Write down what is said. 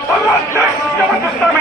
Dobra, tak,